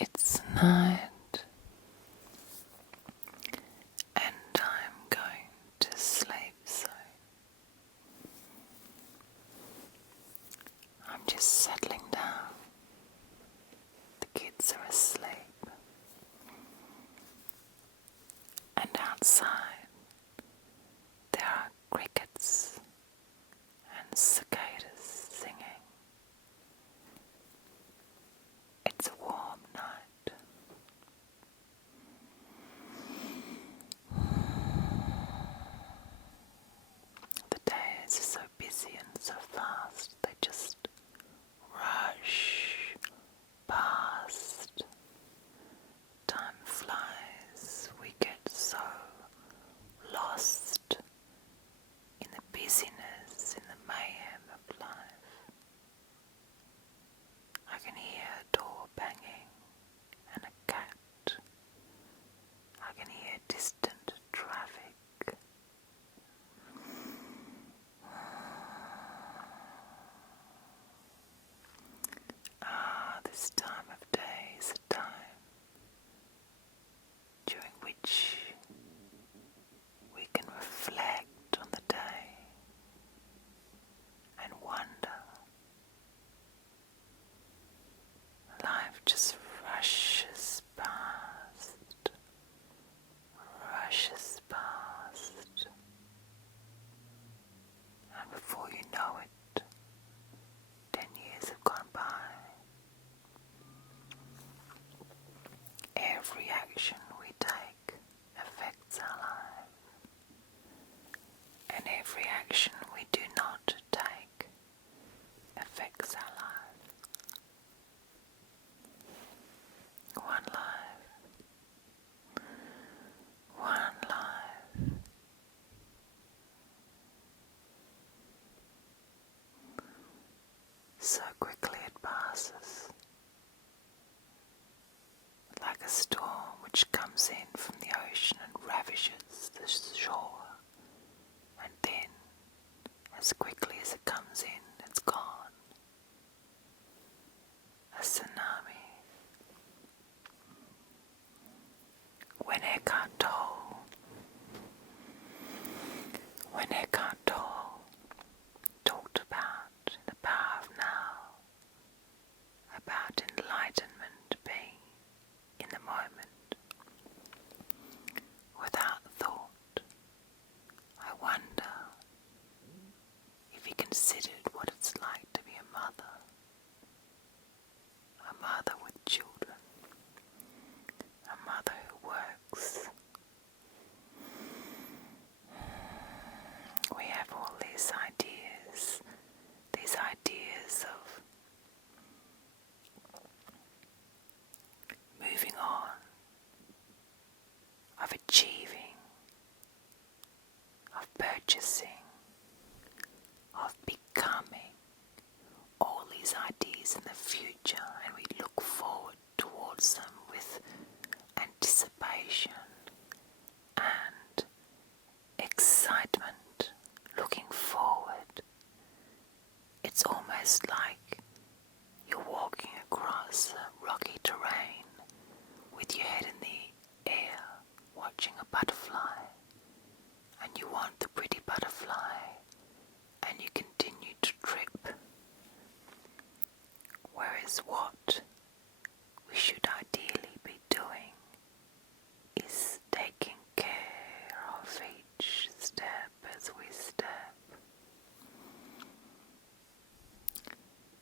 It's night, and I'm going to sleep soon. I'm just settling down. The kids are asleep, and outside there are crickets and cicadas singing. It's a warm night. The days are so busy and so fast, they just rush past. Time flies, we get so lost in the busyness, in the mayhem of life. I can hear a door banging and a cat. I can hear distant traffic. This time of day is a time during which we can reflect on the day and wonder. Life just rushes past, and before you know it, 10 years have gone by. Every action we take affects our life, and every action we do not take affects our life. One life. One life. So quickly it passes, like a storm which comes in from the ocean and ravishes the shore, and then, as quickly as it comes in, it's gone. A tsunami. When Eckhart Tolle talked about the power of now, about enlightenment being in the moment, without thought, I wonder if he considered what it's like to be a mother with children, a mother who works. We have all these ideas of moving on, of achieving, of purchasing, of becoming, all these ideas in the future, and we look forward towards them with anticipation and excitement, looking forward. It's almost like you're walking across rocky terrain with your head in the air, watching a butterfly, and you want the pretty butterfly, and you continue to trip. Whereas what we should ideally be doing is taking care of each step as we step.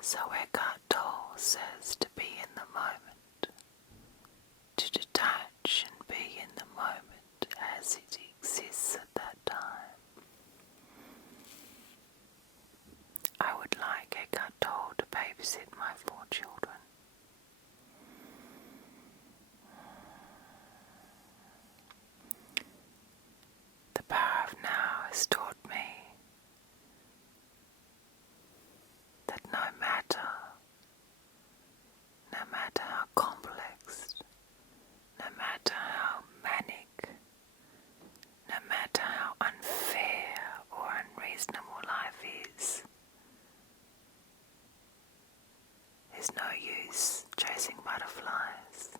So Eckhart Tolle says to be in the moment, to detach and be in the moment as it exists at that time. I would like Eckhart Tolle to babysit my 4 children. The power of now has taught me that no matter how complex, no matter how manic, no matter how unfair or unreasonable life is, there's no use chasing butterflies.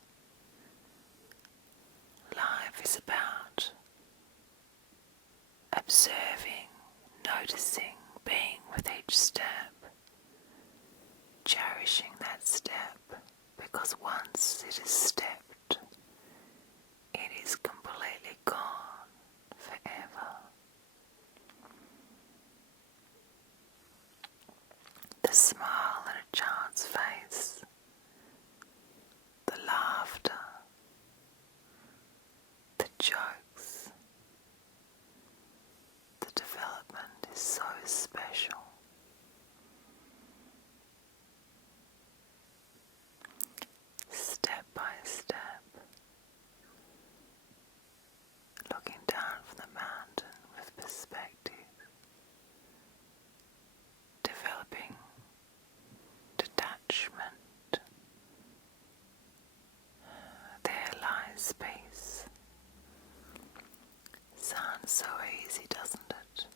each step, cherishing that step, because once it is stepped, it is completely gone forever. The smile on a child's face, the laughter, the jokes, the development is so special. Step by step, looking down from the mountain with perspective, developing detachment. There lies peace. Sounds so easy, doesn't it?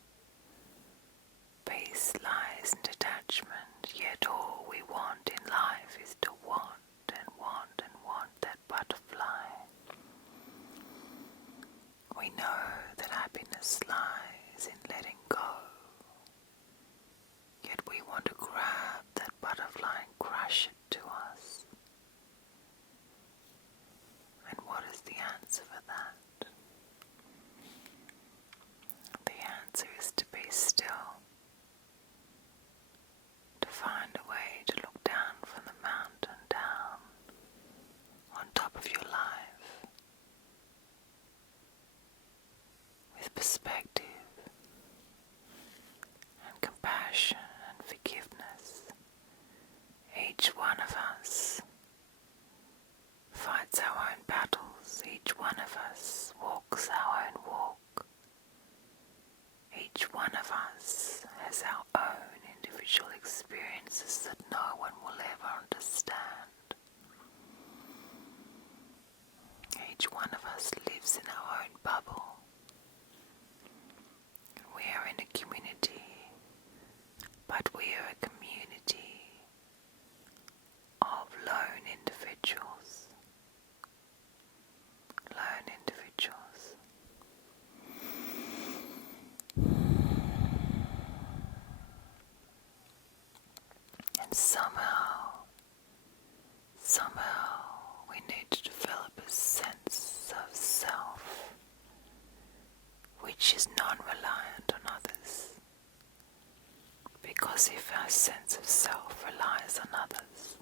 Peace lies in detachment, yet all we want in life is to want and want and want that butterfly. We know that happiness lies in letting go, yet we want to grab that butterfly and crush it to us. And what is the answer for that? The answer is to be still, to find a way to look down from the mountain down on top of your life with perspective and compassion and forgiveness. Each one of us fights our own battles. Each one of us walks our own walk. Each one of us has our own individual experiences that no one will ever understand. Each one of us lives in our own bubble. We are in a community, but we are a community of lone individuals. Lone individuals. And somehow we need to develop a sense of self which is non-reliant on others. Because if our sense of self relies on others,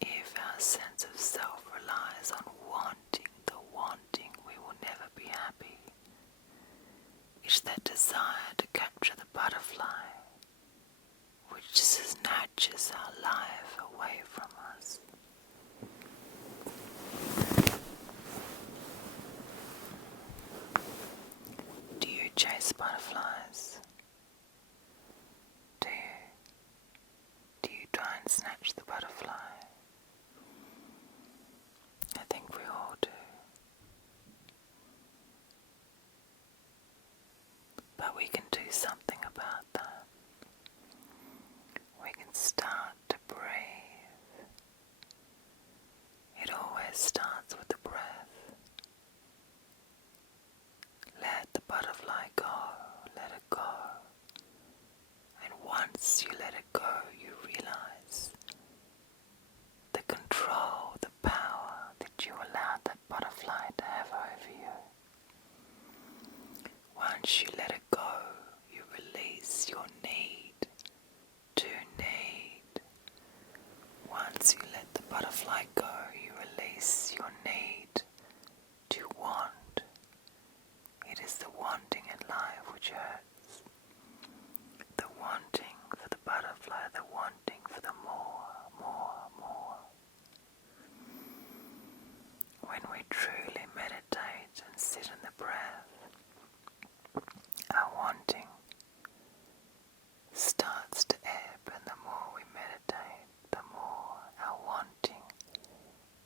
if our sense of self relies on wanting, we will never be happy. It's that desire to capture the butterfly which snatches our life away from us. Do you chase butterflies? Do you try and snatch the butterfly? I think we all do. But we can do something about that. We can start to breathe. It always starts with the breath. Let the butterfly go, let it go. And once you let it go, you realize the control, the power that you allowed that butterfly to have over you. Once you let it go, you release your need to need. Once you let the butterfly go, you release your need to want. It is the wanting in life which hurts. The wanting for the butterfly, the wanting for the more. When we truly meditate and sit in the breath, our wanting starts to ebb, and the more we meditate, the more our wanting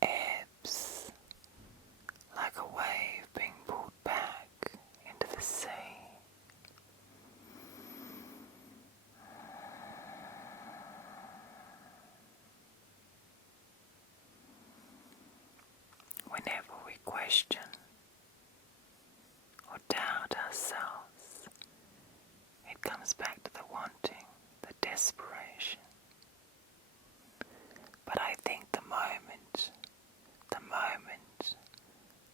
ebbs, like a wave being pulled back into the sea. Whenever we question or doubt ourselves, it comes back to the wanting. desperation. But I think the moment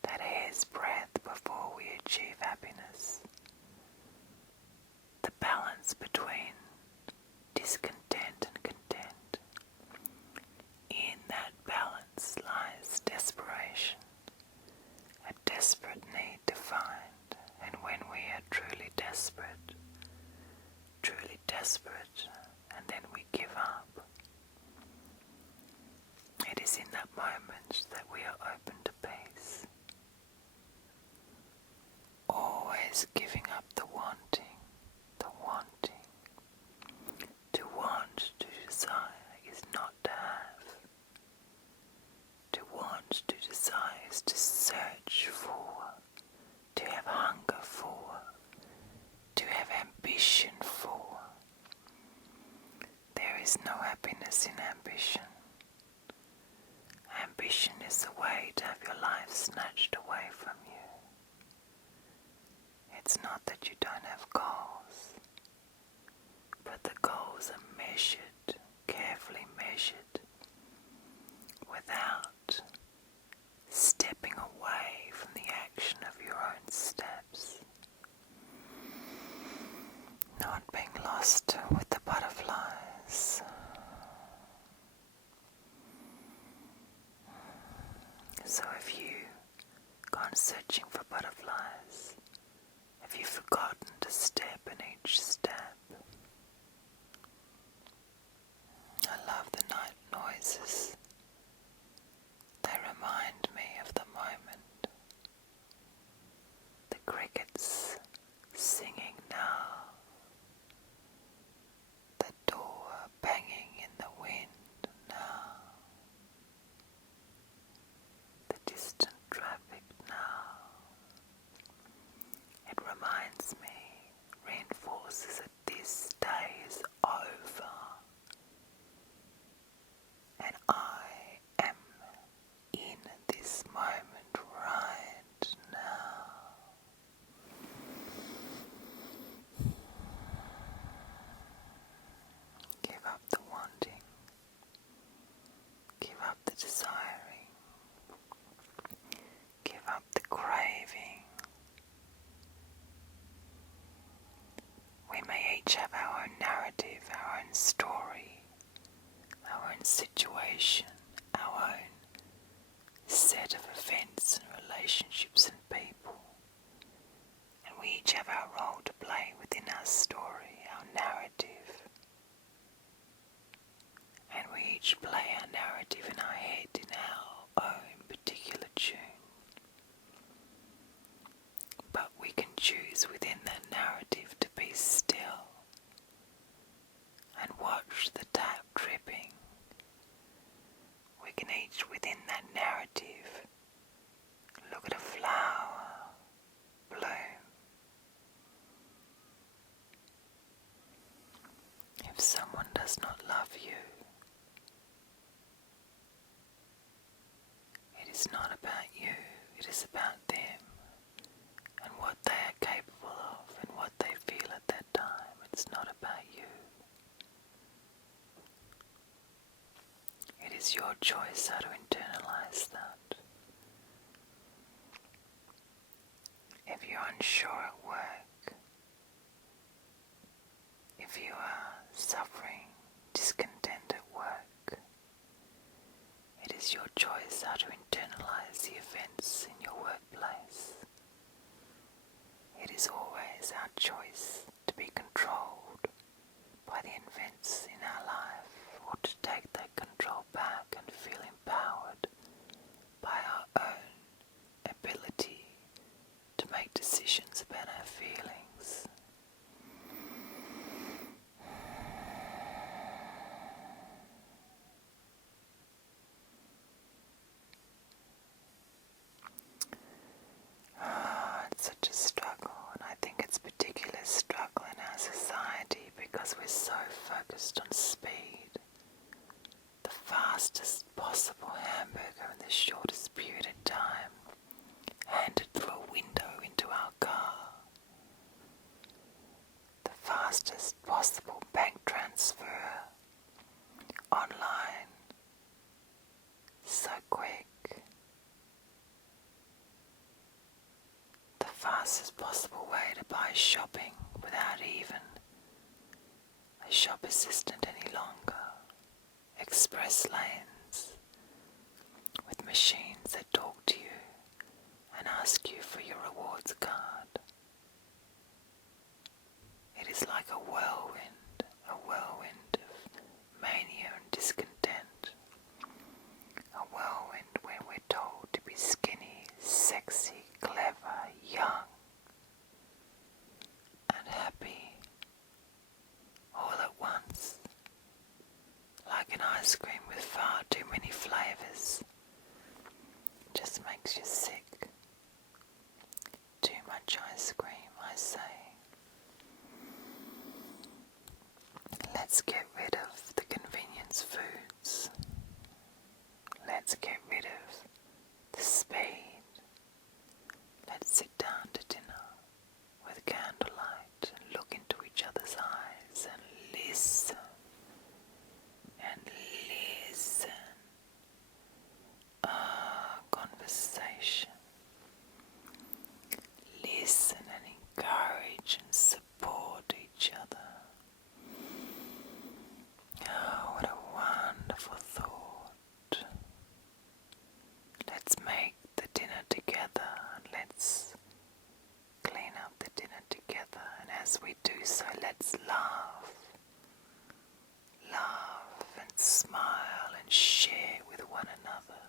that hair's breadth before we achieve happiness, the balance between discontent and content, in that balance lies desperation, a desperate need to find, and when we are truly desperate, and then we give up, it is in that moment that we are open to peace. Always giving up the wanting. To want, to desire is not to have. To want, to desire is to search for, to have hunger for, to have ambition for. There is no happiness in ambition. Ambition is the way to have your life snatched away from you. It's not that you don't have goals, but the goals are measured, carefully measured, without stepping away from the action of your own steps. Not being lost with the butterflies. So have you gone searching for butterflies? Have you forgotten to step in each step? I love the night noises. They remind me of the moment. The crickets singing now. The door banging in the wind now. The distant traffic now. It reminds me, reinforces that this day is over. And I am in this moment right now. Give up the wanting. Give up the desiring. Give up the craving. We may each have our own narrative, our own story, our own situation, our own set of events and relationships and people. And we each have our role to play within our story, our narrative. And we each play our narrative in our head in our own particular tune. But we can choose within that narrative to be still and watch the tap dripping. We can each within that narrative look at a flower bloom. If someone does not love you, it is not about you, it is about them and what they are capable of and what they feel at that time. It's not about you. It is your choice how to internalize that. If you're unsure at work, if you are suffering discontent at work, it is your choice how to internalize the events in your workplace. It is always our choice to be controlled by the events in our life, or to take that control back and feel empowered by our own ability to make decisions about our feelings. It's such a struggle, and I think it's a particular struggle in our society because we're so focused on speed. The fastest possible hamburger in the shortest period of time, handed through a window into our car. The fastest possible bank transfer fastest possible way to buy shopping without even a shop assistant any longer. Express lanes with machines that talk to you and ask you for your rewards card. It is like a whirlwind of mania and discontent. A whirlwind when we're told to be skinny, sexy, clever, young, and happy all at once, like an ice cream with far too many flavors. Just makes you sick. Too much ice cream, I say. Let's get rid of the convenience foods. Let's get rid of the speed. Let's sit down to dinner with candlelight and look into each other's eyes and listen. And listen. Conversation. Listen and encourage and support each other. Oh, what a wonderful thought. Let's make the dinner together and let's clean up the dinner together, and as we do so, let's laugh. Laugh and smile and share with one another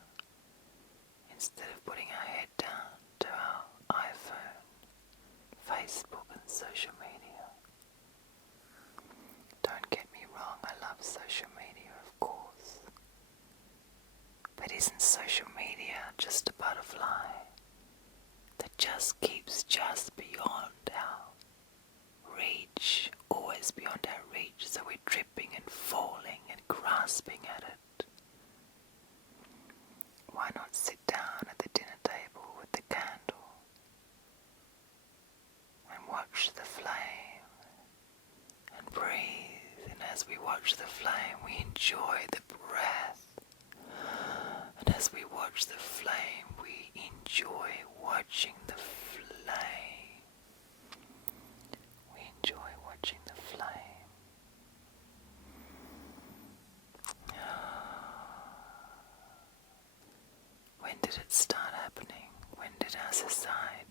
instead of putting our head down to our iPhone, Facebook and social media. Don't get me wrong, I love social media, of course. But isn't social media just a butterfly that just keeps just beyond our reach, always beyond our reach, so we're tripping and falling and grasping at it? Why not sit down at the dinner table with the candle and watch the flame and breathe, and as we watch the flame we enjoy the breath, and as we watch the flame we enjoy watching the flame. We enjoy watching the flame. When did it start happening? When did our society